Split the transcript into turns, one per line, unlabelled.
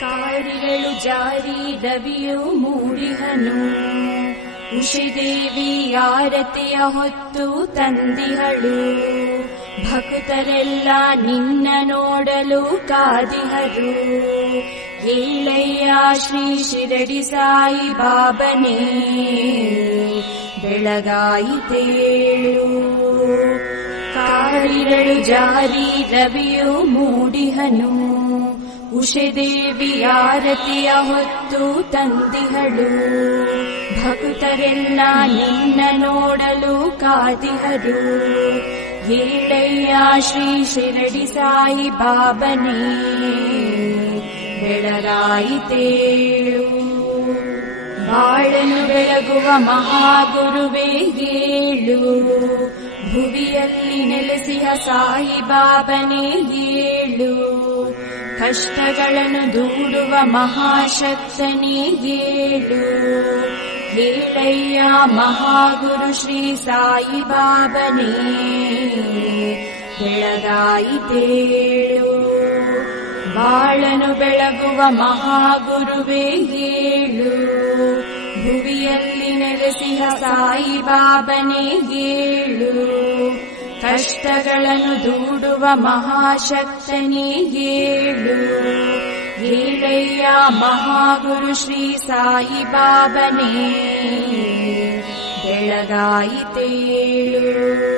ಕಾಡಿಗಳು ಜಾರಿ ರವಿಯು ಮೂಡಿಹನು. ಉಷಿದೇವಿ ಆರತಿಯ ಹೊತ್ತು ತಂದಿಹಳು. ಭಕ್ತರೆಲ್ಲ ನಿನ್ನ ನೋಡಲು ಕಾದಿಹರು. ಏಳಯ್ಯ ಶ್ರೀ ಶಿರಡಿ ಸಾಯಿ ಬಾಬನೇ. ಬೆಳಗಾಯಿತೇಳು ಕಾರಿರಳು ಜಾರಿ ರವಿಯು ಮೂಡಿಹನು. ಉಷೆದೇವಿ ಆರತಿಯ ಹೊತ್ತು ತಂದಿಹಳು. ಭಕ್ತರೆಲ್ಲ ನಿನ್ನ ನೋಡಲು ಕಾದಿಹರು. ಏಳಯ್ಯ ಶ್ರೀ ಶಿರಡಿ ಸಾಯಿ ಬಾಬನೇ. ಬೆಳಗಾಯಿತೇಳು ಬಾಳನು ಬೆಳಗುವ ಮಹಾಗುರುವೇ ಏಳು ಭುವಿಯಲ್ಲಿ ನೆಲೆಸಿಹ ಸಾಯಿ ಬಾಬನೇ ಏಳು ಕಷ್ಟಗಳನ್ನು ದೂಡುವ ಮಹಾಶಕ್ತನೇ ಏಳು ಏಳಯ್ಯ ಮಹಾಗುರು ಶ್ರೀ ಸಾಯಿ ಬಾಬನೇ ಬೆಳಗಾಯಿತೇಳು ಬಾಳನು ಬೆಳಗುವ ಮಹಾಗುರುವೇ ಏಳು ಭುವಿಯಲ್ಲಿ ನೆಲೆಸಿಹ ಸಾಯಿ ಬಾಬನೇ ಏಳು ಕಷ್ಟಗಳನ್ನು ದೂಡುವ ಮಹಾಶಕ್ತನೇ ಏಳು ಏಳಯ್ಯ ಮಹಾಗುರು ಶ್ರೀ ಸಾಯಿ ಬಾಬನೇ ಬೆಳಗಾಯಿತೇಳು